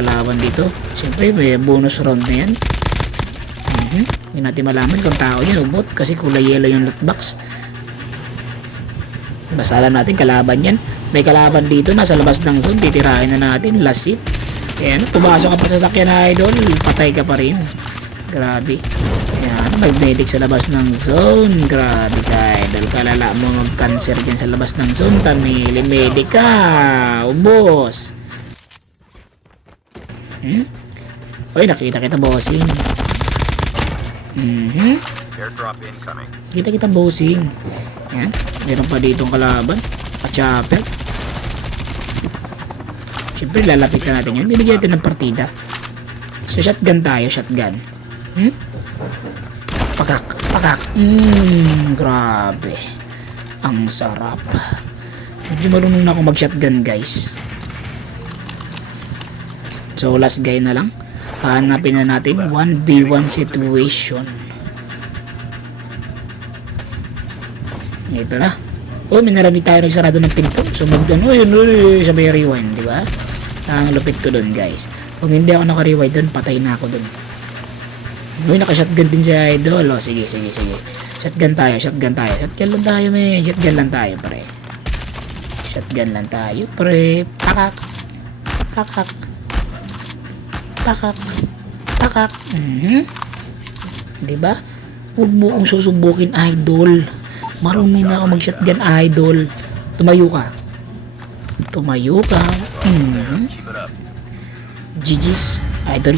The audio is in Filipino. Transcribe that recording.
kalaban dito. Siyempre may bonus round na yan. Hindi natin malaman kung tao yan o bot kasi kulay yellow yung loot box. Basta alam natin kalaban yan. May kalaban dito nasa labas ng zone. Titirahin na natin. Last hit. Ayan, pumasok ka pa sa sakyan na idol, patay ka pa rin. Grabe. Ayan, mag-medic sa labas ng zone. Grabe ka idol. Kalala mo mag-cancer dyan sa labas ng zone. Tamili, medic ka. Ubos. Uy, nakita kita bossing. Kita bossing. Ayan, meron pa ditong kalaban. Pa-chopper. Siyempre lalapit na natin yan. Bibigyan natin ng partida. So shotgun tayo, shotgun. Pakak, pakak. Grabe. Ang sarap. Medyo marunong na ako mag shotgun guys. So last guy na lang. Hanapin na natin 1v1 situation. Ito na. Oh, may narinig tayo nagsarado ng pinto. So mag-ano yun, sabay rewind, di ba? Ang lupit ko dun guys. Kung hindi ako naka-rewind dun, patay na ako dun. Uy, naka-shotgun din si idol. Oh, sige. Shotgun tayo. Shotgun lang tayo, may. Shotgun lang tayo, pre. Pakak. Diba? Huwag mo akong susubukin, idol. Marunong na ako mag-shotgun, idol. Tumayo ka. GG's, idol.